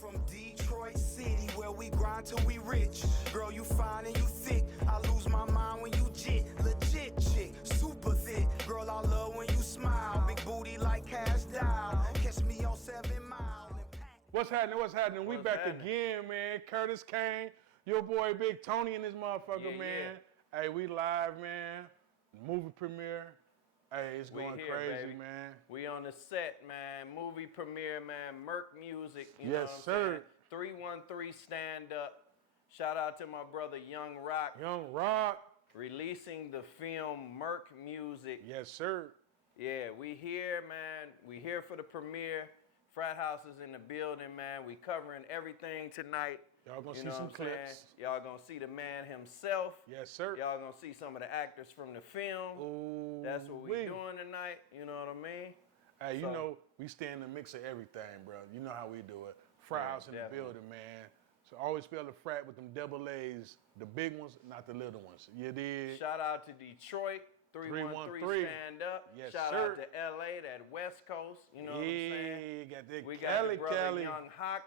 from Detroit City, where we grind till we rich. Girl, you fine and you thick. I lose my mind when you jit. Legit chick, super thick. Girl, I love when you smile. Big booty like Cash Doll. Catch me on 7 Mile. What's happening? What's happening? We back again, man. Curtis Kane, your boy Big Tony and this motherfucker, man. Yeah. Hey, we live, man. Movie premiere. Hey, it's going crazy, baby. Man. We on the set, man. Movie premiere, man. Merc Music. You yes, know what sir. I'm saying? 313 stand up. Shout out to my brother Young Rocc. Young Rocc. Releasing the film Merc Music. Yes, sir. Yeah, we here, man. We here for the premiere. Fraathouse is in the building, man. We covering everything tonight. Y'all gonna see some clips. Y'all gonna see the man himself. Yes, sir. Y'all gonna see some of the actors from the film. Ooh, that's what we doing tonight. You know what I mean? Hey, you know, we stay in the mix of everything, bro. You know how we do it. Fraathouse in the building, man. So always spell the frat with them double A's, the big ones, not the little ones. You did. Shout out to Detroit. 313 stand up. Yes, shout sir. out to LA, that West Coast. You know what I'm saying? Got the we got the brother Young Rocc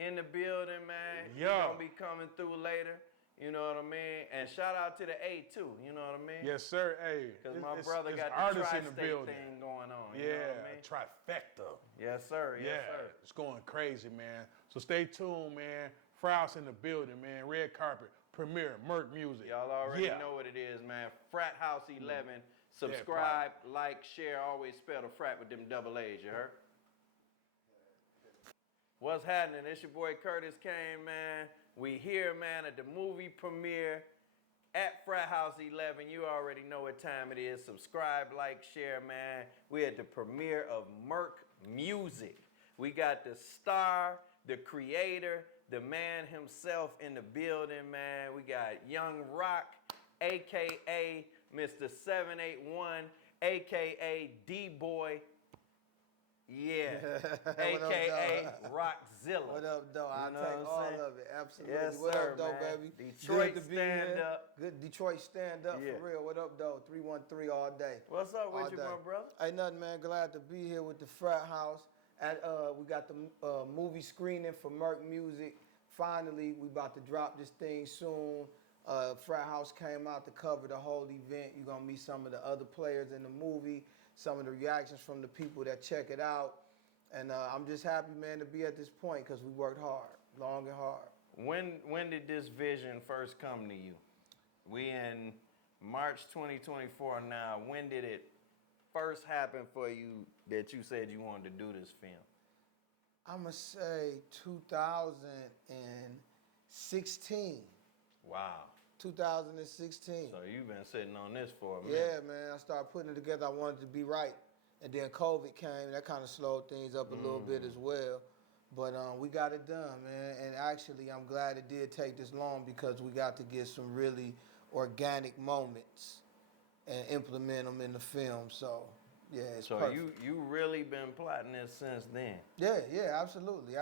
in the building, man. He's gonna be coming through later. You know what I mean? And shout out to the A too. You know what I mean? Yes, sir. Hey, because my brother got the tri-state thing going on. Yeah, you know what I mean? Trifecta. Yes, sir. Yes, sir. It's going crazy, man. So stay tuned, man. Fraathouse in the building, man. Red carpet. Premiere, Merc Music. Y'all already know what it is, man. Fraathouse 11. Subscribe, like, share. Always spell the frat with them double A's, you heard? What's happening? It's your boy Curtis Kane, man. We here, man, at the movie premiere at Fraathouse 11. You already know what time it is. Subscribe, like, share, man. We at the premiere of Merc Music. We got the star, the creator, the man himself in the building, man. We got Young Rocc, a.k.a. Mr. 781, a.k.a. D-Boy. Yeah, a.k.a. Rockzilla. What up, though? I'll take all of it, absolutely. Yes, what sir, up, though, man. baby? Detroit Good to stand be here. up. Good Detroit stand up, for real. What up, though? 313 all day. What's up with you, my brother? Ain't nothing, man. Glad to be here with the Fraathouse. We got the movie screening for Merc Music. Finally, we about to drop this thing soon. Fraathouse came out to cover the whole event. You're gonna meet some of the other players in the movie, some of the reactions from the people that check it out. And I'm just happy, man, to be at this point because we worked hard, long and hard. When did this vision first come to you? We in March 2024 now. When did it first happen for you that you said you wanted to do this film? I'm gonna say 2016. Wow. 2016. So you've been sitting on this for a minute. Yeah, man. I started putting it together. I wanted to be right. And then COVID came. That kind of slowed things up a little bit as well. But we got it done, man. And actually, I'm glad it did take this long because we got to get some really organic moments and implement them in the film. So, yeah, it's perfect. So you really been plotting this since then? Yeah, absolutely.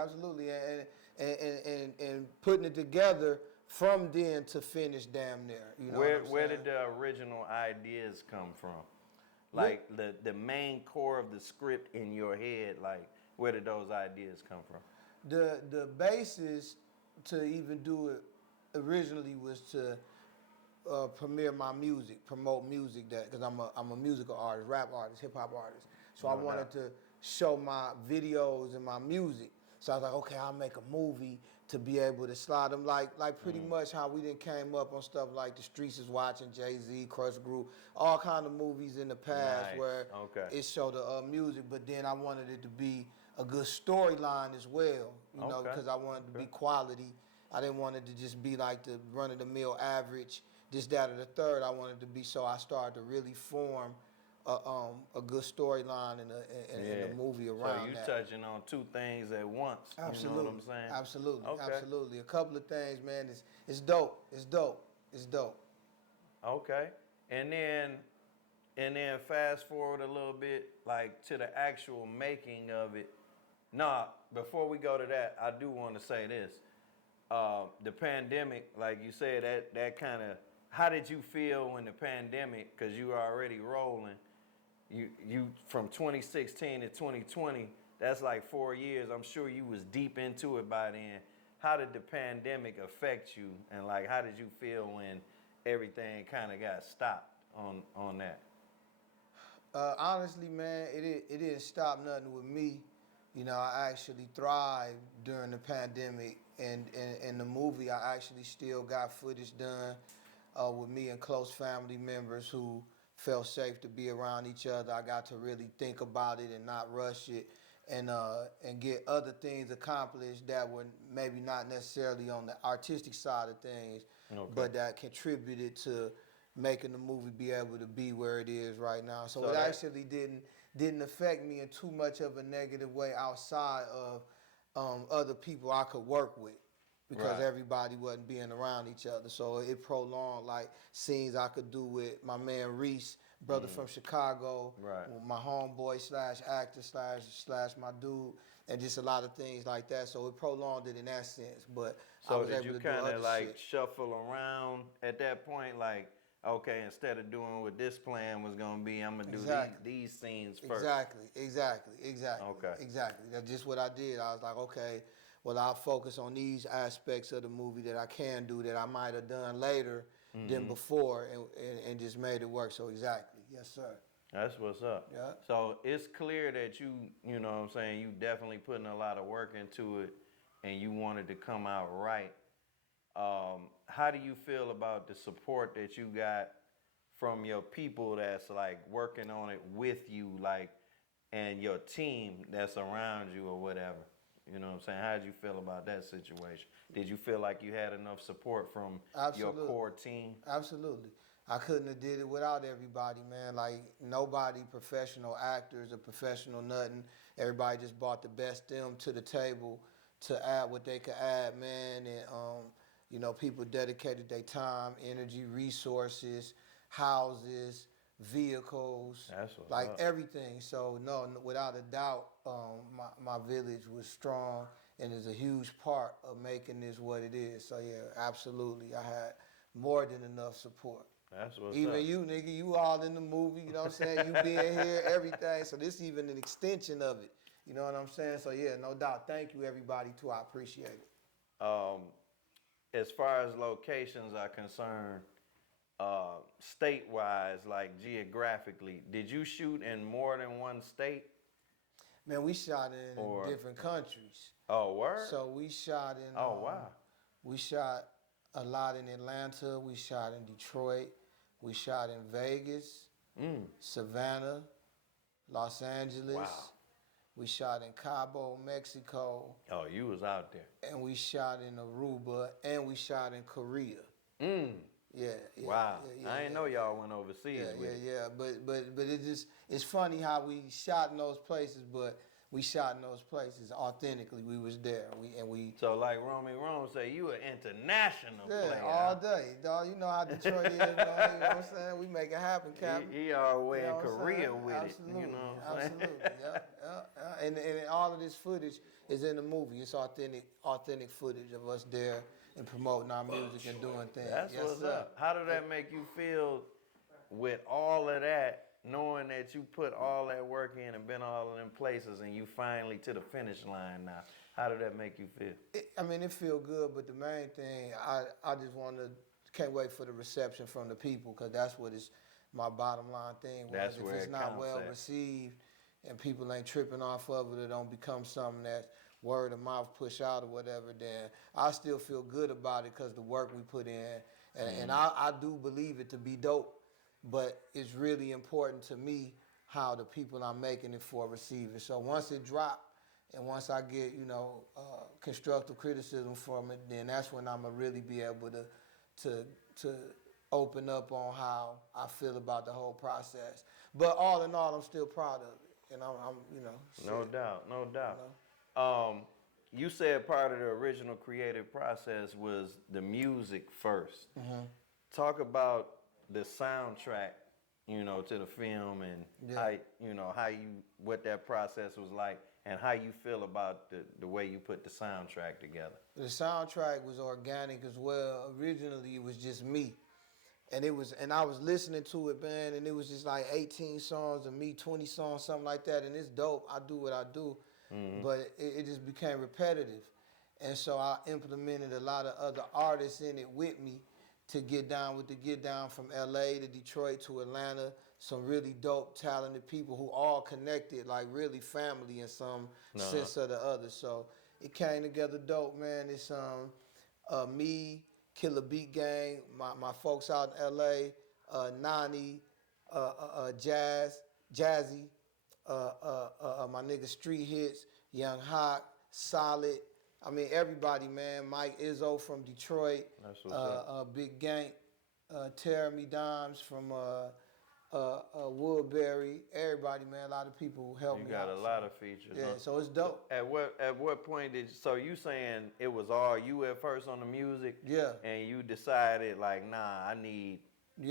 And putting it together from then to finish damn near. You know where did the original ideas come from? Like the main core of the script in your head, like where did those ideas come from? The basis to even do it originally was to premiere my music, promote music, because I'm a musical artist, rap artist, hip hop artist. So I wanted to show my videos and my music. So I was like, okay, I'll make a movie to be able to slide them like pretty much how we done came up on stuff like The Streets Is Watching, Jay-Z, Crush Group, all kind of movies in the past where it showed the music, but then I wanted it to be a good storyline as well, you know, because I wanted to be quality. I didn't want it to just be like the run-of-the-mill average, this, that, or the third. I wanted it to be, so I started to really form a good storyline in the movie around that. So you touching on two things at once. Absolutely. You know what I'm saying? Absolutely. Absolutely. A couple of things, man. It's dope. It's dope. It's dope. Okay. And then fast forward a little bit, like to the actual making of it. Nah, before we go to that, I do want to say this. The pandemic, like you said, that kind of, how did you feel when the pandemic, because you were already rolling, you from 2016 to 2020, that's like 4 years. I'm sure you was deep into it by then. How did the pandemic affect you, and like how did you feel when everything kind of got stopped on that? Honestly, man, it didn't stop nothing with me. You know, I actually thrived during the pandemic, and in the movie, I actually still got footage done with me and close family members who felt safe to be around each other. I got to really think about it and not rush it, and get other things accomplished that were maybe not necessarily on the artistic side of things, but that contributed to making the movie be able to be where it is right now. So it actually didn't affect me in too much of a negative way outside of other people I could work with, because everybody wasn't being around each other. So it prolonged like scenes I could do with my man Reese, brother from Chicago, my homeboy slash actor slash my dude, and just a lot of things like that. So it prolonged it in that sense. But I was did able you to do kind other of like shit. shuffle around at that point, like, okay, instead of doing what this plan was gonna be, I'm gonna do these scenes first? Exactly. Okay. Exactly. That's just what I did. I was like, okay, well, I'll focus on these aspects of the movie that I can do that I might have done later than before, and just made it work. So exactly, yes, sir. That's what's up. Yeah. So it's clear that you know what I'm saying, you definitely putting a lot of work into it, and you wanted to come out right. How do you feel about the support that you got from your people that's like working on it with you, like, and your team that's around you or whatever? You know what I'm saying? How did you feel about that situation? Did you feel like you had enough support from your core team? Absolutely. I couldn't have did it without everybody, man. Like, nobody professional actors or professional nothing. Everybody just brought the best them to the table to add what they could add, man. And you know, people dedicated their time, energy, resources, houses, vehicles, like everything. So no, without a doubt, my village was strong and is a huge part of making this what it is. So yeah, absolutely, I had more than enough support. That's what's Even up. you, nigga, you all in the movie, you know what I'm saying? You being here, everything. So this even an extension of it. You know what I'm saying? So yeah, no doubt. Thank you, everybody, too. I appreciate it. As far as locations are concerned, state-wise, like geographically, did you shoot in more than one state? Man, we shot in different countries. Oh, word? So we shot in. Oh, wow. We shot a lot in Atlanta. We shot in Detroit. We shot in Vegas, Savannah, Los Angeles. Wow. We shot in Cabo, Mexico. Oh, you was out there. And we shot in Aruba, and we shot in Korea. Yeah. Wow. Yeah, I didn't know y'all went overseas with it. Yeah. But it's funny how we shot in those places, but we shot in those places authentically. We was there. So like Romy Rome say, you an international player. All day, dog. You know how Detroit is, dog. You know what I'm saying? We make it happen, Captain. He all the way You know in what I'm Korea saying? with Absolutely. it. You know what I'm saying? Absolutely. Yeah. And all of this footage is in the movie. It's authentic footage of us there and promoting our music and doing things. That's what's up. How did that make you feel with all of that, knowing that you put all that work in and been all of them places and you finally to the finish line now? How did that make you feel? It feel good, but the main thing, I just can't wait for the reception from the people, because that's what is my bottom line thing. That's if where it's it not counts well at. received and people ain't tripping off of it, or don't become something that's word of mouth push out or whatever, then I still feel good about it because the work we put in. And I do believe it to be dope, but it's really important to me how the people I'm making it for receive it. So once it drop, and once I get, constructive criticism from it, then that's when I'm gonna really be able to open up on how I feel about the whole process. But all in all, I'm still proud of it, and I'm No doubt. You know? You said part of the original creative process was the music first. Talk about the soundtrack, to the film, and what that process was like, and how you feel about the way you put the soundtrack together. The soundtrack was organic as well. Originally, it was just me. And I was listening to it, man, and it was just like 18 songs of me, 20 songs, something like that. And it's dope. I do what I do. but it just became repetitive. And so I implemented a lot of other artists in it with me to get down with the get down from LA to Detroit to Atlanta. Some really dope, talented people who all connected, like really family in some sense or the other. So it came together dope, man. It's me, Killer Beat Gang, my folks out in LA, Nani, Jazzy, my nigga Street Hits, Young Hawk, Solid. I mean, everybody, man. Mike Izzo from Detroit. That's what's up. Big Gang, Jeremy Dimes from Woodbury. Everybody, man. A lot of people who helped me. You got out, a lot of features. Yeah, huh? so it's dope. At what point did so you saying it was all you at first on the music? Yeah. And you decided like, nah, I need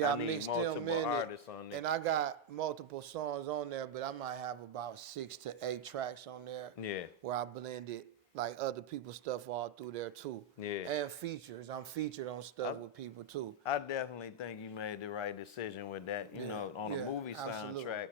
I mixed them multiple in artists on there. And I got multiple songs on there, but I might have about 6 to 8 tracks on there. Yeah. Where I blended like other people's stuff all through there too. Yeah. And features. I'm featured on stuff with people too. I definitely think you made the right decision with that. You know, on a movie absolutely. soundtrack,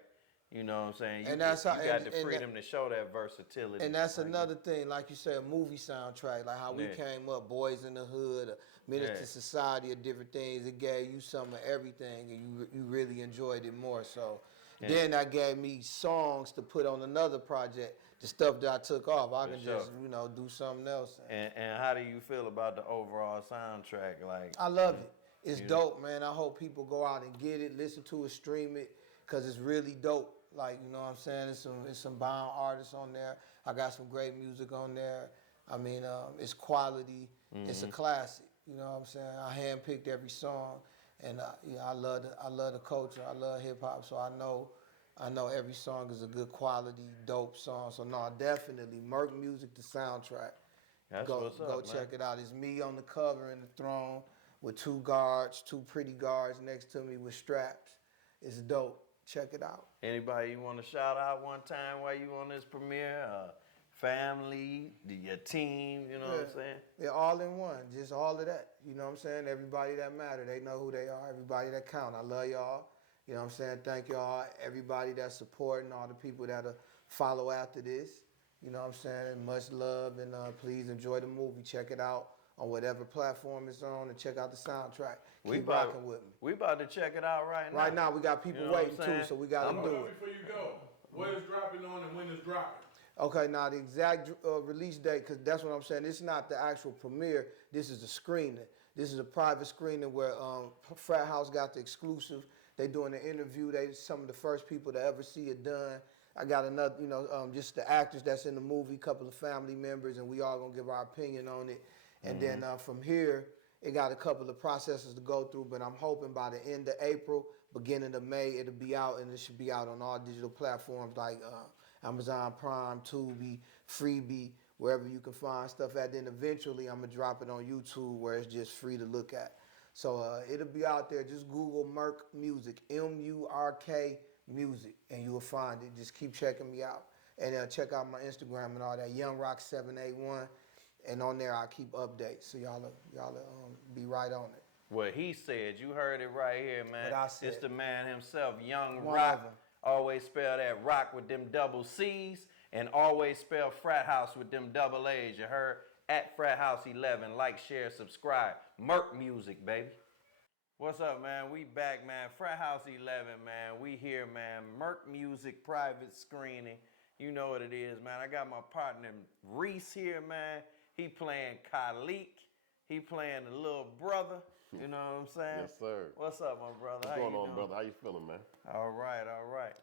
you know what I'm saying? You, And that's how- you got and- the and freedom to show that versatility. And that's Like, another thing, like you said, a movie soundtrack, like how we Yeah. came up, Boys in the Hood, Menace to Society, or different things. It gave you some of everything, and you really enjoyed it more. So then that gave me songs to put on another project. The stuff that I took off, I can just do something else. And how do you feel about the overall soundtrack? Like, I love it. It's dope, man. I hope people go out and get it, listen to it, stream it, because it's really dope. Like, you know what I'm saying? It's some bound artists on there. I got some great music on there. I mean, it's quality. It's a classic. You know what I'm saying? I handpicked every song, and I love the culture. I love hip hop, so I know every song is a good quality, dope song. So no, definitely Merc Music, the soundtrack. that's Go what's up, go man. check it out. It's me on the cover in the throne with 2 guards, 2 pretty guards next to me with straps. It's dope. Check it out. Anybody you want to shout out one time while you on this premiere? Family, your team, you know what I'm saying? They're all in one, just all of that. You know what I'm saying? Everybody that matter, they know who they are. Everybody that count. I love y'all. You know what I'm saying? Thank y'all, everybody that's supporting, all the people that'll follow after this. You know what I'm saying? Much love, and please enjoy the movie. Check it out on whatever platform it's on, and check out the soundtrack. Keep rocking with me. We about to check it out right now. Right now, we got people You know what waiting I'm too, saying? so we got to do it. Before you go, what is dropping on and when is dropping? Okay, now the exact release date, because that's what I'm saying. It's not the actual premiere. This is a screening. This is a private screening where Fraathouse got the exclusive. They doing an interview. They some of the first people to ever see it done. I got another, just the actors that's in the movie, couple of family members, and we all gonna give our opinion on it. And then from here, it got a couple of processes to go through, but I'm hoping by the end of April, beginning of May, it'll be out, and it should be out on all digital platforms like Amazon Prime, Tubi, Freebie, wherever you can find stuff at. Then eventually I'm gonna drop it on YouTube where it's just free to look at. So it'll be out there. Just Google Merc Music, M-U-R-K Music, and you will find it. Just keep checking me out. And check out my Instagram and all that, Young Rocc 781. And on there I keep updates, so y'all be right on it. What he said, you heard it right here, man. What I said. It's the man himself, Young One Rocc. of 'em. Always spell that Rock with them double C's, and always spell Fraathouse with them double A's. You heard? At Fraathouse 11, like, share, subscribe. Merc Music, baby. What's up, man? We back, man. Fraathouse 11, man. We here, man. Merc Music private screening. You know what it is, man. I got my partner Reese here, man. He playing Khalik. He playing the little brother. You know what I'm saying? Yes, sir. What's up, my brother? What's going on, brother? How you feeling, man? All right, all right.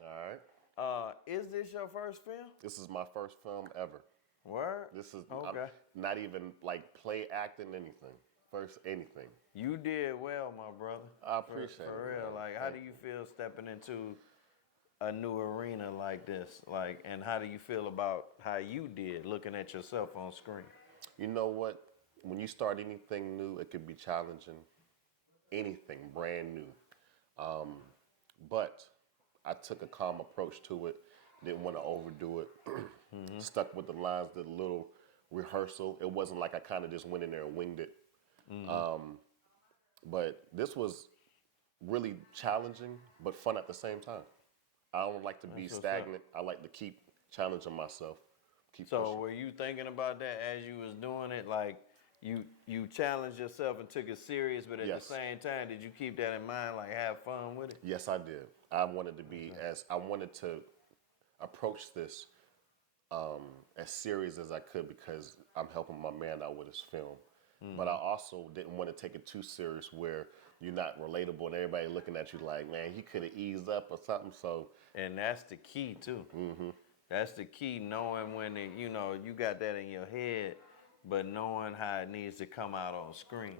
All right. Is this your first film? This is my first film ever. Word? This is Okay. not even like play acting, anything. First anything. You did well, my brother. I appreciate it. For real. man. Like, how Thank do you feel stepping into a new arena like this? Like, and how do you feel about how you did looking at yourself on screen? You know what? When you start anything new, it can be challenging. Anything brand new. But I took a calm approach to it. Didn't want to overdo it. Stuck with the lines, did a little rehearsal. It wasn't like I kind of just went in there and winged it. But this was really challenging, but fun at the same time. I don't like to be stagnant. I like to keep challenging myself. keep So pushing. were you thinking about that as you was doing it? Like you challenged yourself and took it serious, but at Yes. the same time, did you keep that in mind, like have fun with it? Yes, I did. I wanted to be I wanted to approach this as serious as I could because I'm helping my man out with his film. But I also didn't want to take it too serious where you're not relatable and everybody looking at you like, man, he could have eased up or something. So, And that's the key too. That's the key, knowing when it, you know, you got that in your head, but knowing how it needs to come out on screen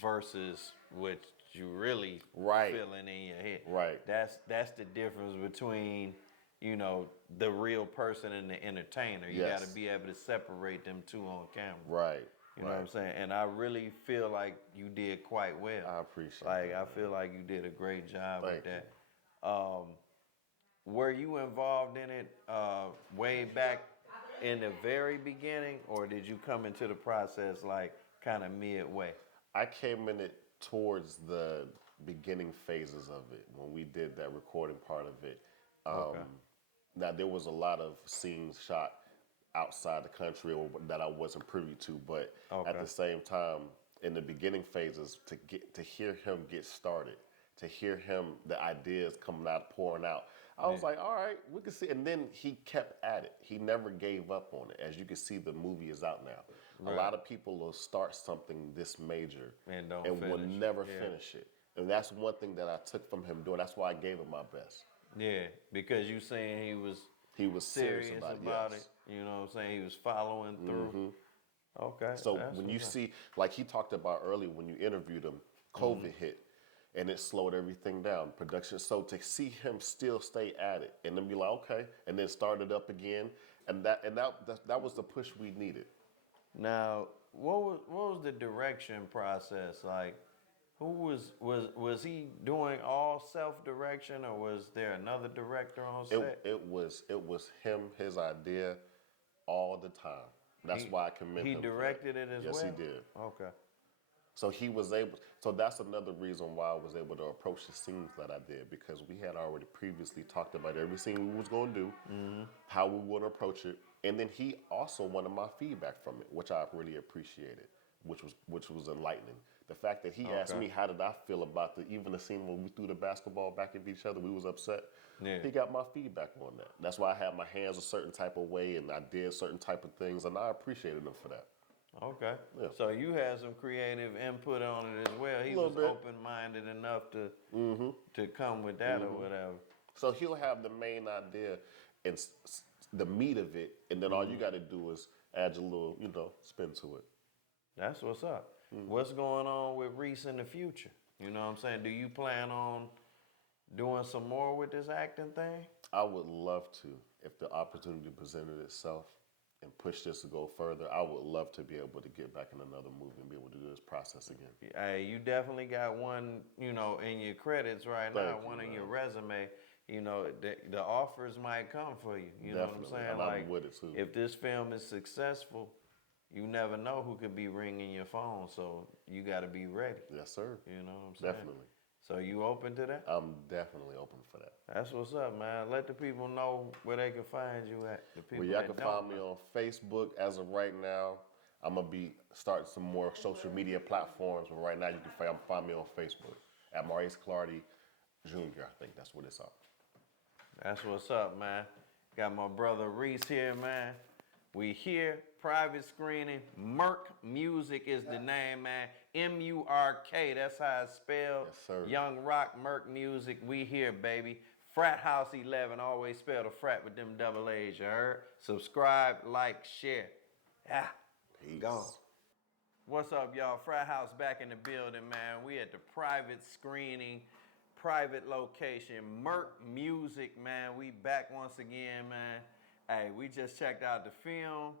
versus what you really Right. feeling in your head. Right. That's the difference between, you know, the real person and the entertainer. You Yes. got to be able to separate them two on camera. right. You know what I'm saying? And I really feel like you did quite well. I appreciate Like, that, I feel like you did a great job Thank with that. Were you involved in it way back in the very beginning, or did you come into the process like kind of midway? I came in it towards the beginning phases of it when we did that recording part of it. Now, there was a lot of scenes shot outside the country or that I wasn't privy to, but at the same time, in the beginning phases, to hear him get started, to hear him, the ideas coming out, pouring out, I was like, all right, we can see. And then he kept at it. He never gave up on it. As you can see, the movie is out now. A lot of people will start something this major And don't will finish it. never Yeah. finish it. And that's one thing that I took from him doing. That's why I gave him my best. Yeah, because you saying He was serious serious about, about yes. it. You know what I'm saying? He was following through. Okay. So that's when you what's up. see, like he talked about earlier when you interviewed him, COVID hit and it slowed everything down, production. So to see him still stay at it and then be like, okay, and then start it up again, and that was the push we needed. Now, what was the direction process like? Who was he doing all self-direction, or was there another director on set? It was him, his idea, all the time. That's why I commend He him. for that. directed it as well? Yes, he did. Okay. So he was able. So that's another reason why I was able to approach the scenes that I did, because we had already previously talked about every scene we was going to do, how we would approach it, and then he also wanted my feedback from it, which I really appreciated, which was enlightening. The fact that he asked me how did I feel about even the scene when we threw the basketball back at each other, we was upset. Yeah. He got my feedback on that. That's why I had my hands a certain type of way and I did certain type of things, and I appreciated him for that. Okay. Yeah. So you had some creative input on it as well. He Little was bit. open-minded enough to come with that or whatever. So he'll have the main idea and the meat of it, and then all you got to do is add your little, spin to it. That's what's up. What's going on with Reese in the future? You know what I'm saying? Do you plan on doing some more with this acting thing? I would love to, if the opportunity presented itself and push this to go further. I would love to be able to get back in another movie and be able to do this process again. Hey, you definitely got one, in your credits right now, Thank you, one in man. your resume. The offers might come for you. You know what I'm Definitely, saying? and I'm with it, too. If this film is successful, you never know who could be ringing your phone. So you got to be ready. Yes, sir. You know what I'm saying? Definitely. So you open to that? I'm definitely open for that. That's what's up, man. Let the people know where they can find you at. The people Well, y'all that can don't find me know. on Facebook as of right now. I'm going to be starting some more social media platforms, but right now you can find me on Facebook at Maurice Clardy Jr. I think that's what it's on. That's what's up, man. Got my brother Reese here, man. We here, private screening. Merc Music is the name, man. M-U-R-K, that's how it's spelled. Yes, sir. Young Rocc, Merc Music, we here, baby. Fraathouse 11, always spell the frat with them double A's, you heard? Subscribe, like, share. Yeah, Peace. gone. What's up, y'all? Fraathouse back in the building, man. We at the private screening, private location. Merc Music, man. We back once again, man. Hey, we just checked out the film.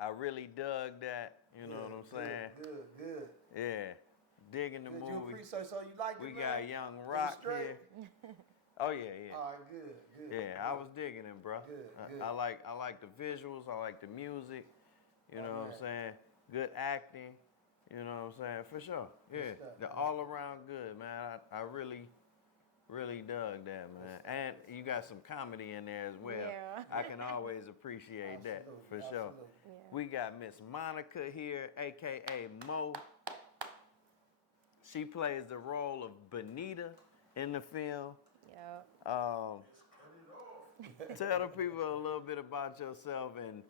I really dug that. You know what I'm saying? Good. Yeah. Digging the Did you movie. appreciate so you liked We it, got man? Young It was Rocc straight? here. Oh yeah. All right, good. Yeah, I was digging it, bro. Good. I like the visuals. I like the music. You know what I'm saying? Good acting. You know what I'm saying? For sure. Yeah, stuff, the all around good, man. I really Really dug that, man. And you got some comedy in there as well. Yeah. I can always appreciate that, for sure. Absolutely. Yeah. We got Miss Monica here, AKA Mo. She plays the role of Benita in the film. Yeah. Tell the people a little bit about yourself and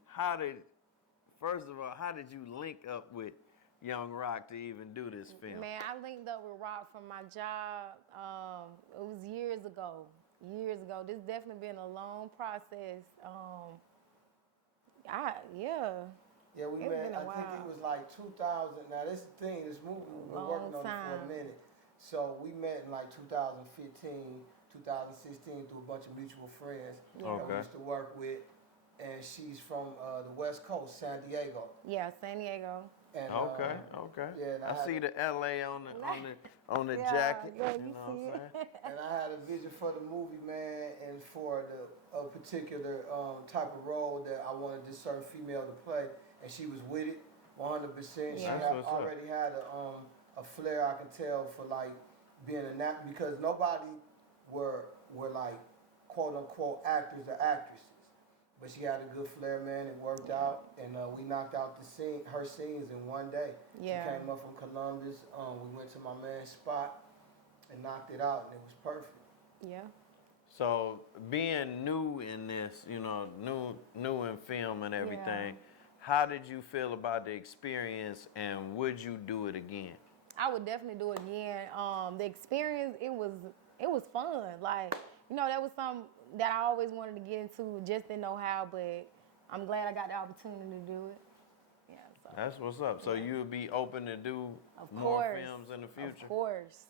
first of all, how did you link up with Young Rocc to even do this film? Man, I linked up with Rocc from my job. It was years ago. Years ago. This definitely been a long process. Yeah. Yeah, we It's met, been a I think while. it was like 2000. Now, this is the thing, this movie, we've been working on it for time. a minute. So we met in like 2015, 2016 through a bunch of mutual friends that we Okay. used to work with. And she's from the West Coast, San Diego. Yeah, San Diego. And, Okay. yeah, and I see the LA on the Yeah, jacket. yeah, you you know see what I'm saying? And I had a vision for the movie, man, and for a particular type of role that I wanted this certain female to play, and she was with it 100%. She Yeah. That's had what's up. already had a flair, I can tell, for like being because nobody were like quote unquote actors or actresses. But she had a good flair, man. It worked out, and we knocked out her scenes in one day. Yeah. She came up from Columbus. We went to my man's spot and knocked it out, and it was perfect. Yeah. So being new in this, new in film and everything, how did you feel about the experience, and would you do it again? I would definitely do it again. The experience, it was fun. Like, that was something that I always wanted to get into, just didn't know how, but I'm glad I got the opportunity to do it. Yeah, so. That's what's up. So you would be open to do Of more course. films in the future? Of course.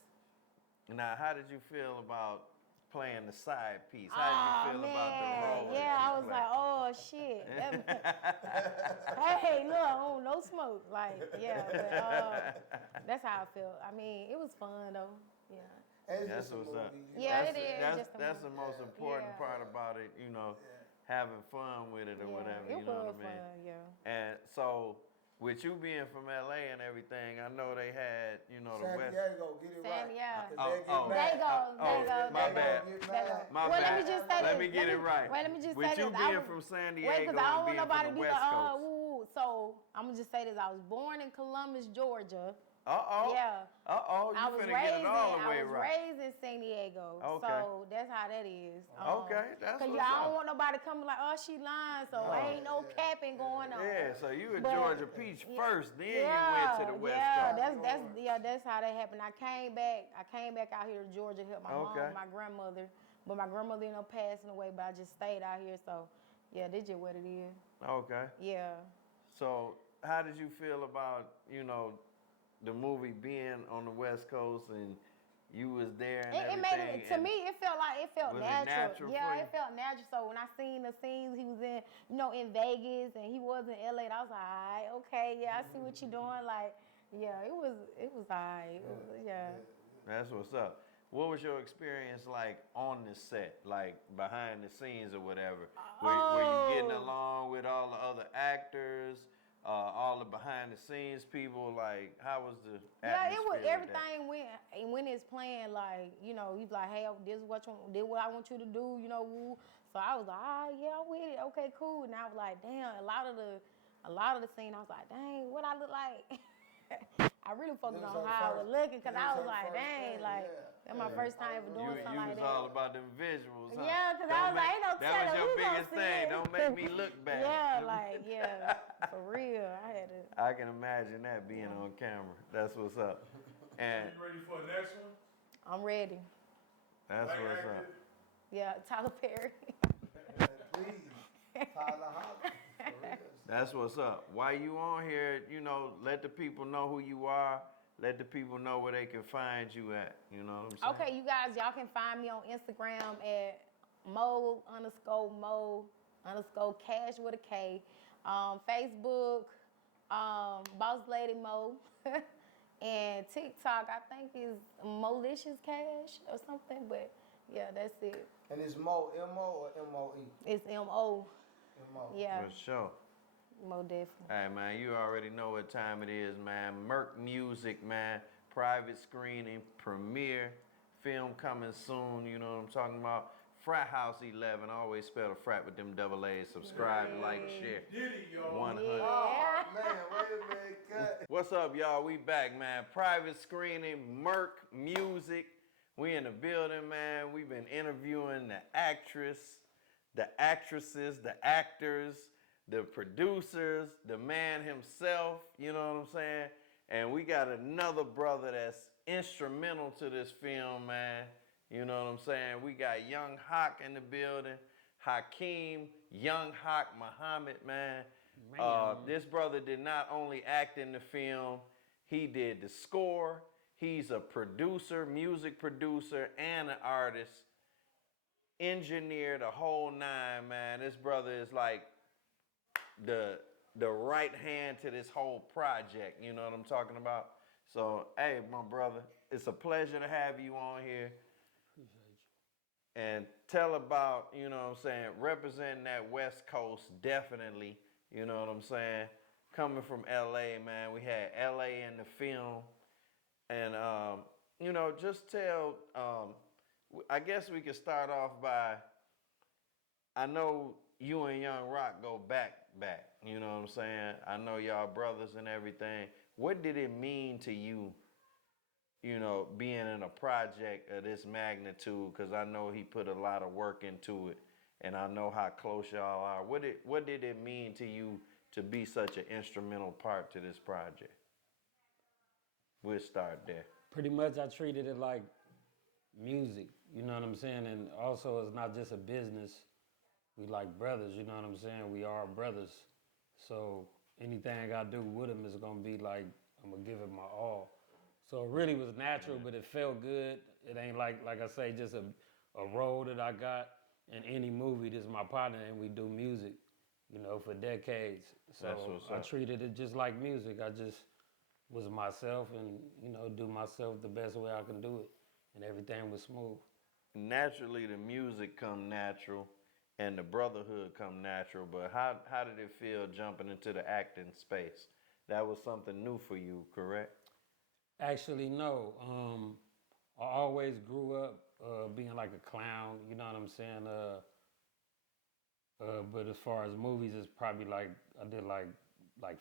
Now, how did you feel about playing the side piece? How did you feel about the role? that Yeah, you I was played? like, oh shit. Hey, look, oh, no smoke. Like, yeah, but that's how I felt. I mean, it was fun though. Yeah. And it's That's just a what's movie. up. Yeah, That's it is That's, just a that's the movie. most important Yeah. part about it, having fun with it or Yeah, whatever, it you know was what I mean? fun, yeah. And so, with you being from LA and everything, I know they had, the San West. Diego, get it San right. Diego. 'Cause they get Oh, mad. They go, Oh, my bad. My well, bad. let me just say Let this. me get it right. Wait, let me just With say you this. I being was- from San Wait, Diego because I don't and want being nobody from to the be West like, Coast. woo. So I'm gonna just say this. I was born in Columbus, Georgia. Uh-oh. Yeah. Uh-oh, you I was finna get it all the way I was right. raised in San Diego. Okay. So that's how that is. Okay, that's Cause what's I up. don't want nobody coming like, oh, she lying. So ain't no capping going on. Yeah, so you were But- Georgia Peach first, then Yeah, you went to the West Coast. that's how that happened. I came back out here to Georgia to help my mom Okay. and my grandmother. But my grandmother ended up passing away, but I just stayed out here. So yeah, this just what it is. Okay. Yeah. So how did you feel about, the movie being on the West Coast and you was there and It everything? made it, to and me, it felt Was it natural. natural Yeah, for you? it felt natural. So when I seen the scenes he was in, in Vegas and he was in LA, I was like, all right, okay, yeah, I see what you're doing. Like, yeah, it was all right. Yeah. That's what's up. What was your experience like on the set, like behind the scenes or whatever? Were you getting along with all the other actors, all the behind the scenes people? Like, how was the Yeah, it was atmosphere with that? everything when it's playing, like, he's like, hey, this is what I want you to do, woo. So I was like, yeah, I'm with it. Okay, cool. And I was like, damn, a lot of the scene, I was like, dang, what I look like. I really focused This on was how I her was looking, because this I was was her like, first dang, thing, like, yeah. that's my first time ever doing You something like was that. all about them visuals, huh? Yeah, 'cause I was like, ain't no That was telling your who gonna biggest see thing. it. Don't make me look bad. Yeah, for real. I had to. I can imagine that being on camera. That's what's up. And You ready for the next one? I'm ready. that's Black what's actor? up. Yeah, Tyler Perry. Please, Tyler Holler. For real. That's what's up. While you on here, let the people know who you are. Let the people know where they can find you at. You know what I'm saying? Okay, you guys, y'all can find me on Instagram at Mo_Cash with a K. Facebook, Boss Lady Mo. And TikTok, I think is Molicious Cash or something, but yeah, that's it. And it's Mo, M-O or M-O-E? It's M-O. M-O. Yeah, For sure. Mo definitely. Hey, man, you already know what time it is, man. Merc Music, man. Private screening, premiere, film coming soon. You know what I'm talking about? Fraathouse 11. I always spell the frat with them double A's. Subscribe, like, share. 100. Oh, man, wait a minute, cut. What's up, y'all? We back, man. Private screening, Merc Music. We in the building, man. We've been interviewing the actress, the actresses, the actors, the producers, the man himself, you know what I'm saying? And we got another brother that's instrumental to this film, man. You know what I'm saying? We got Young Rocc in the building, Hakeem, Young Rocc Muhammad, man. This brother did not only act in the film, he did the score. He's a producer, music producer, and an artist. Engineer, the whole nine, man. This brother is like the right hand to this whole project. You know what I'm talking about? So, hey, my brother, it's a pleasure to have you on here. And tell about, you know what I'm saying, representing that West Coast, definitely, you know what I'm saying? Coming from LA, man, we had LA in the film. And, you know, just tell, I guess we could start off by, I know you and Young Rocc go back, you know what I'm saying? I know y'all brothers and everything. What did it mean to you, you know, being in a project of this magnitude? Because I know he put a lot of work into it, and I know how close y'all are. What did it mean to you to be such an instrumental part to this project? We'll start there. Pretty much I treated it like music, you know what I'm saying? And also it's not just a business. We like brothers, you know what I'm saying? We are brothers. So anything I do with him is gonna be like, I'm gonna give it my all. So it really was natural, but it felt good. It ain't like I say, just a role that I got in any movie. This is my partner and we do music, you know, for decades. So That's what's I up. treated it just like music. I just was myself and, you know, do myself the best way I can do it. And everything was smooth. Naturally, the music come natural and the brotherhood come natural, but how did it feel jumping into the acting space? That was something new for you, correct? Actually, no. I always grew up being like a clown, you know what I'm saying? But as far as movies, it's probably like, I did like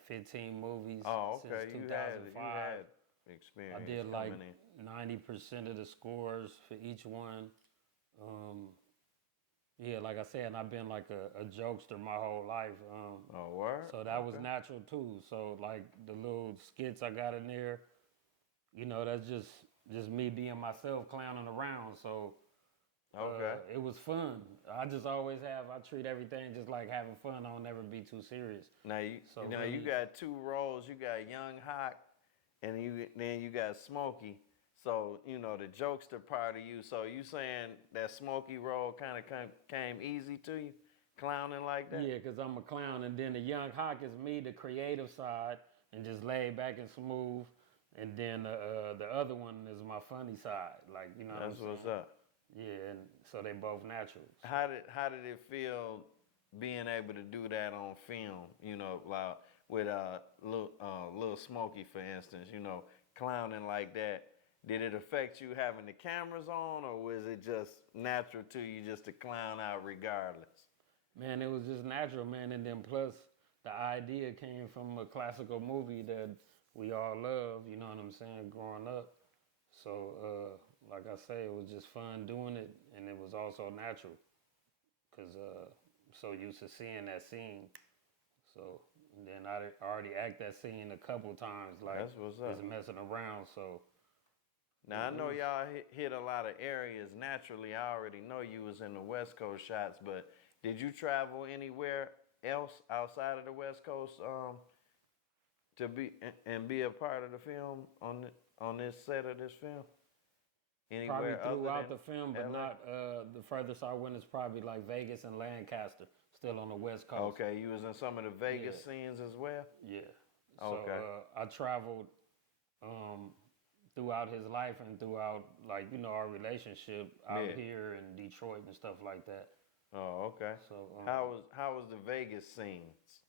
15 movies Okay, since you 2005. had experience. I did like coming in. 90% of the scores for each one. Yeah, like I said, and I've been like a jokester my whole life. Word? So that was Okay. natural too. So like the little skits I got in there, you know, that's just me being myself, clowning around. So it was fun. I just always I treat everything just like having fun. I don't never be too serious. Now you got two roles. You got Young Rocc, and then you got Smokey. So you know the jokester part of you. So you saying that Smokey role kind of came easy to you, clowning like that? Yeah, because I'm a clown, and then the Young Rocc is me, the creative side, and just laid back and smooth. And then the other one is my funny side, like, you know. That's what's up. Yeah, and so they both natural. How did it feel being able to do that on film? You know, like with Lil Smokey, for instance. You know, clowning like that. Did it affect you having the cameras on, or was it just natural to you just to clown out regardless? Man, it was just natural, man. And then plus, the idea came from a classical movie that we all love, you know what I'm saying, growing up. So, like I say, it was just fun doing it, and it was also natural, because I'm so used to seeing that scene. So then I already act that scene a couple times, like That's what's up. just messing around, so. Now, I know y'all hit a lot of areas naturally. I already know you was in the West Coast shots, but did you travel anywhere else outside of the West Coast to be a part of the film on this set of this film? Anywhere Probably throughout other the film, but LA? not the furthest I went is probably like Vegas and Lancaster, still on the West Coast. Okay, you was in some of the Vegas scenes as well? Yeah. Okay. So I traveled throughout his life and throughout, like, you know, our relationship out here in Detroit and stuff like that. Oh, okay. So How was the Vegas scenes?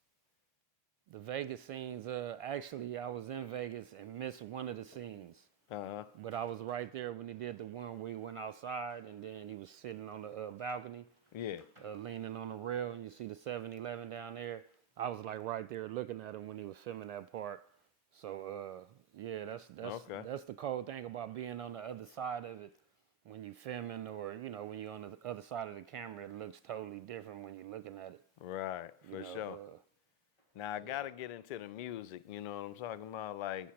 the Vegas scenes, actually I was in Vegas and missed one of the scenes. But I was right there when he did the one where he went outside and then he was sitting on the balcony. Yeah. Leaning on the rail, and you see the 7-Eleven down there. I was like right there looking at him when he was filming that part. So yeah, that's the cool thing about being on the other side of it. When you filming or when you're on the other side of the camera, it looks totally different when you're looking at it. Right, for sure. Now I gotta get into the music. You know what I'm talking about? Like,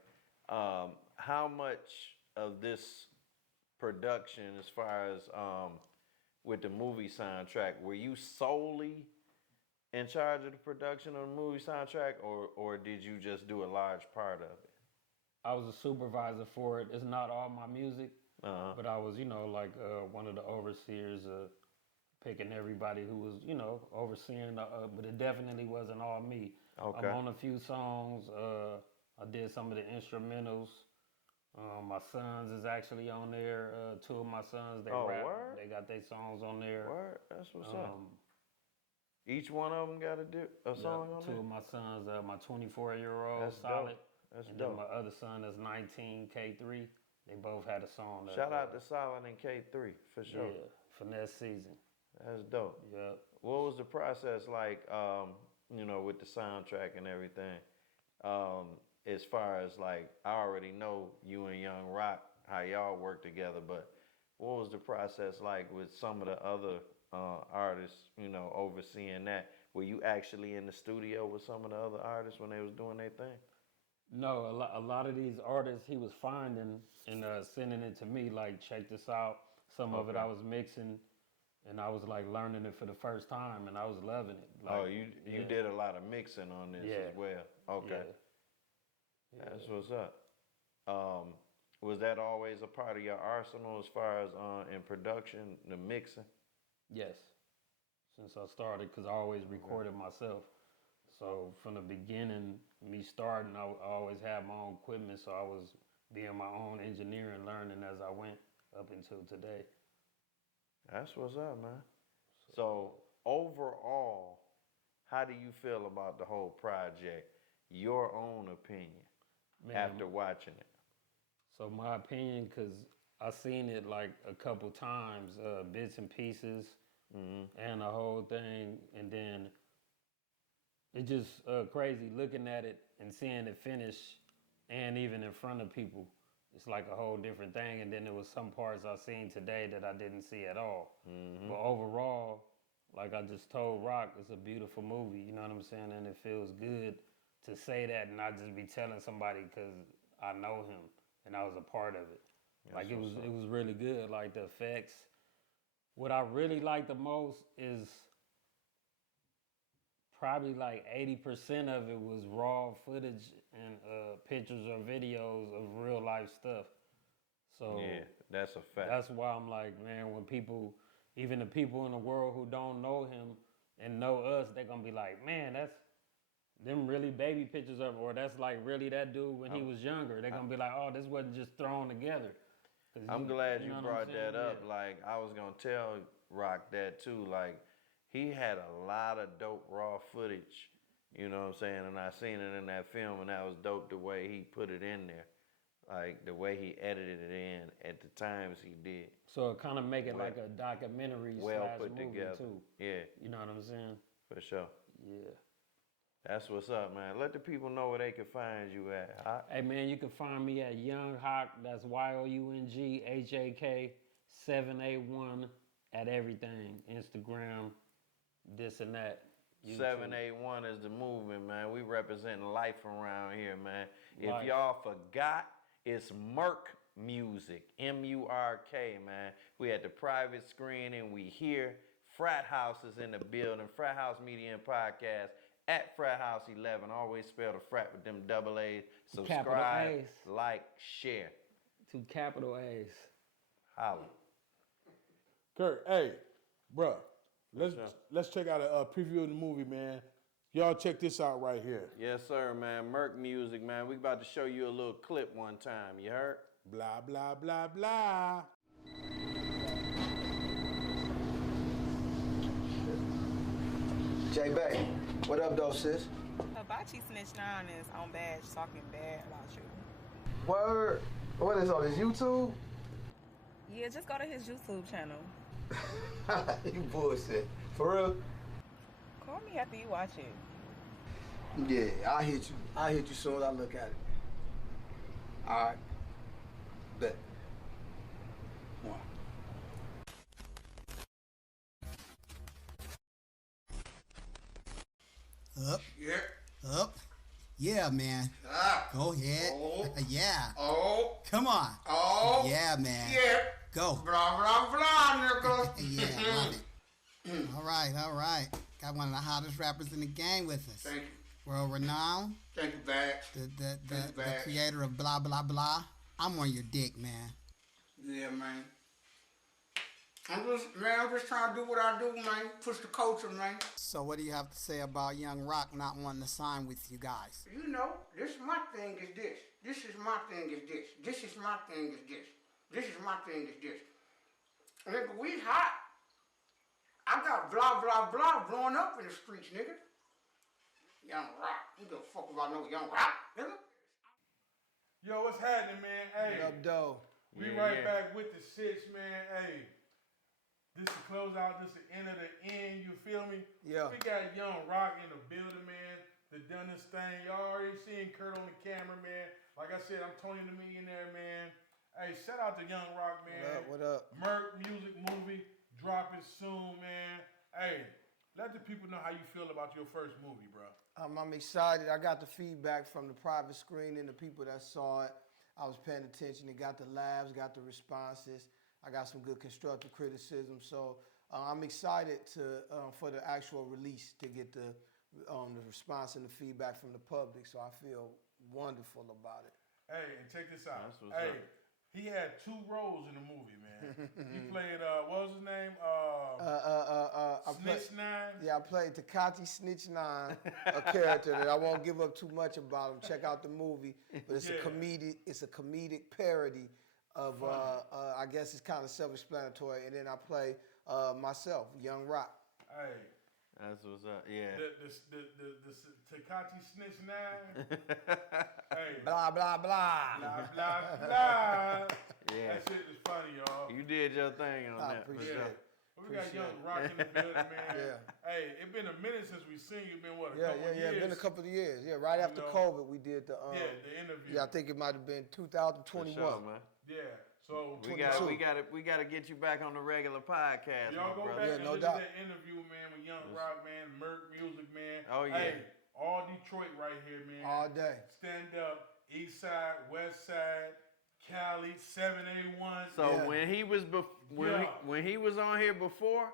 how much of this production, as far as with the movie soundtrack, were you solely in charge of the production of the movie soundtrack, or did you just do a large part of it? I was a supervisor for it. It's not all my music, but I was, like one of the overseers, picking everybody who was, overseeing. But it definitely wasn't all me. Okay. I'm on a few songs. I did some of the instrumentals. My sons is actually on there. Two of my sons, they rap. Word? They got their songs on there. Word? That's what's up. Each one of them got to do a song on Two there? of my sons, my 24-year-old, That's Solid. dope. That's and dope. then my other son is 19, K3. They both had a song. Shout out to Solid and K3, for sure. Yeah, Finesse Season. That's dope. Yep. What was the process like, with the soundtrack and everything? As far as like, I already know you and Young Rocc, how y'all work together, but what was the process like with some of the other artists, overseeing that? Were you actually in the studio with some of the other artists when they was doing their thing? No, a lot of these artists he was finding and sending it to me, like, check this out. Some of it I was mixing, and I was like learning it for the first time, and I was loving it. Like, you did a lot of mixing on this as well. Okay. Yeah. That's what's up. Was that always a part of your arsenal as far as in production, the mixing? Yes. Since I started, because I always recorded myself. So from the beginning, me starting, I always had my own equipment, so I was being my own engineer and learning as I went up until today. That's what's up, man. So overall, how do you feel about the whole project? Your own opinion after watching it. So my opinion, because I seen it like a couple times, bits and pieces, and the whole thing, and then it just crazy looking at it and seeing it finish, and even in front of people, it's like a whole different thing. And then there was some parts I seen today that I didn't see at all. But overall, like I just told Rocc, it's a beautiful movie. You know what I'm saying? And it feels good to say that and not just be telling somebody because I know him and I was a part of it. Like it was really good. Like the effects. What I really like the most is probably like 80% of it was raw footage and pictures or videos of real life stuff. So yeah, that's a fact. That's why I'm like, man, when people, even the people in the world who don't know him and know us, they're gonna be like, man, that's them really baby pictures of, or that's like really that dude when he was younger. They're gonna be like, oh, this wasn't just thrown together. I'm glad you know brought that up. Yeah. Like, I was gonna tell Rocc that too. Like, he had a lot of dope raw footage, you know what I'm saying? And I seen it in that film, and that was dope the way he put it in there. Like, the way he edited it in at the times he did. So it kind of make it like a documentary well slash put movie together. too. Yeah. You know what I'm saying? For sure. Yeah. That's what's up, man. Let the people know where they can find you at. Hey, man, you can find me at Young Hawk. That's YOUNGHAK 781 at everything. Instagram, this and that. YouTube. 781 is the movement, man. We representing life around here, man. Life. If y'all forgot, it's Merc Music, M-U-R-K, man. We at the private screening. We here. Fraathouse is in the building. Fraathouse Media and Podcast at Fraathouse 11. Always spell the frat with them double A's. Subscribe, A's. like, share. 2 capital A's. Holla. Kurt, hey, bruh, let's check out a preview of the movie, man. Y'all check this out right here. Yes, sir, man. Merc Music, man. We about to show you a little clip one time. You heard? Blah, blah, blah, blah. J-Bay, what up, though, sis? Hibachi snitched on his own badge talking bad about you. Word. What is on this YouTube? Yeah, just go to his YouTube channel. You bullshit. For real? Call me after you watch it. Yeah, I'll hit you. I'll hit you soon as I look at it. All right. Bet. One. Up. Yeah. Up. Yeah, man. Ah. Go ahead. Oh. Yeah. Oh. Come on. Oh. Yeah, man. Yeah. Go. Blah, blah, blah, nigga. Yeah, love it. All right, all right. Got one of the hottest rappers in the game with us. Thank you. World renowned. Thank you, Bags. The creator of blah, blah, blah. I'm on your dick, man. Yeah, man. I'm just trying to do what I do, man. Push the culture, man. So what do you have to say about Young Rocc not wanting to sign with you guys? You know, this is my thing is this. This is my thing is this. This is my thing is this. This is my thing is this. Nigga, we hot. I got blah, blah, blah blowing up in the streets, nigga. Young Rocc. You give a fuck about no Young Rocc, nigga? Yo, what's happening, man? Hey, What up, though? we right back with the six, man. Hey, this is close out. This is the end of the end. You feel me? Yeah. We got Young Rocc in the building, man. That done this thing. Y'all already seen Kurt on the camera, man. Like I said, I'm Tony the Millionaire, man. Hey, shout out to Young Rocc, man. What up? Merc music movie dropping soon, man. Hey, let the people know how you feel about your first movie, bro. I'm excited. I got the feedback from the private screening, the people that saw it. I was paying attention. It got the laughs, got the responses. I got some good constructive criticism. So I'm excited for the actual release to get the response and the feedback from the public. So I feel wonderful about it. Hey, and check this out. That's what's hey, up. he had 2 roles in the movie, man. He played, what was his name? Snitch Nine. Yeah, I played Tekashi Snitch 9, a character that I won't give up too much about him. Check out the movie, but it's a comedic parody of I guess it's kind of self-explanatory. And then I play myself, Young Rocc. Hey. That's what's up. Yeah. The Tekashi Snitch 9. Hey. Blah blah blah. Blah, blah, blah. Yeah. That shit is funny, y'all. You did your thing on I that. for appreciate sure. it. We got Young Rocc in the building, man. Yeah. Hey, it's been a minute since we seen you. Been what, a Yeah, couple of years? It's been a couple of years. Yeah, right after COVID, we did the the interview. Yeah, I think it might have been 2021. For sure, man. Yeah. So We gotta get you back on the regular podcast, y'all my go brother. back Yeah, and no listen doubt. to that interview, man, with Young Rocc, man, Merc Music, man. Oh, yeah. Hey, all Detroit right here, man. All day. Stand up, East Side, West Side, Cali, 781. So Yeah. when he was when he was on here before,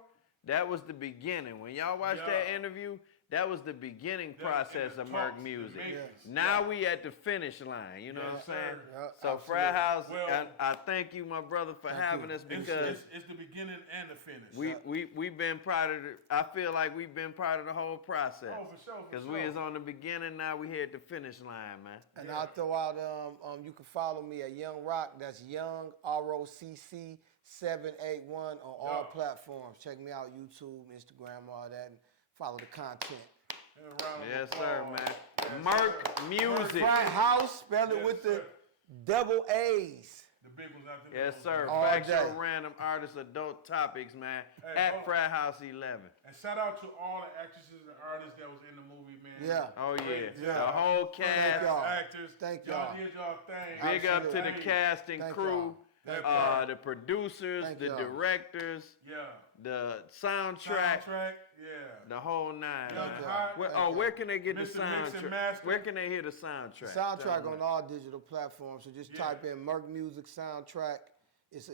that was the beginning. When y'all watched that interview, that was the beginning process of Merc Music. Now we at the finish line. You know what I'm saying? Yeah, So absolutely. Fraathouse, Well, I thank you, my brother, for having us because It's the beginning and the finish. we've been part of the. I feel like we've been part of the whole process. Oh, for sure. Because we is on the beginning, now we here at the finish line, man. And I'll throw out, you can follow me at Young Rocc. That's Young ROCC 781 on all platforms. Check me out, YouTube, Instagram, all that, and follow the content. Yes, sir, man. Merc Music. Fraathouse, spell it with the double A's. The big ones out there. Yes, sir. All Factual day. random artists, adult topics, man. Hey, At hold- Fraathouse 11. And shout out to all the actresses and artists that was in the movie, man. Yeah. Oh, yeah. Great The job. whole Thank cast. y'all. Actors. Thank y'all. y'all. Did y'all thing. Big up to the Absolutely. cast and Thank crew. y'all. Thank The producers, Thank the y'all. directors, Yeah. the soundtrack, Yeah. the whole nine. Young man. Hot. Where can they get the Mr. Mix and soundtrack? Master. Where can they hear the soundtrack? Soundtrack on all digital platforms. So just Yeah. type in Merc Music soundtrack.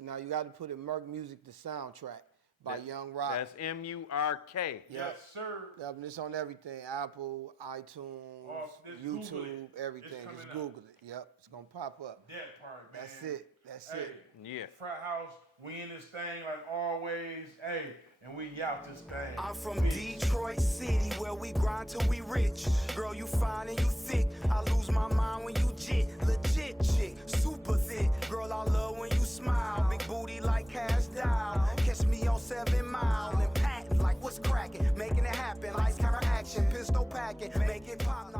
Now you got to put in Merc Music the soundtrack by Young Rocc. That's MURK. Yes, sir. Yep, and it's on everything: Apple, iTunes, Just Google YouTube, it. everything. It's Just coming up. Google it. Yep, it's gonna pop up. That part, man. That's it. That's Hey, it. Yeah. Fraathouse, we in this thing like always. Hey, and we out this thing. I'm from Detroit City, where we grind till we rich. Girl, you fine and you thick. I lose my mind when you jit. Legit chick, super thick. Girl, I love when you smile. Big booty like cash down. Catch me on 7 Mile and patent like what's cracking. Making it happen, lights, camera, action. Pistol packing, make it pop.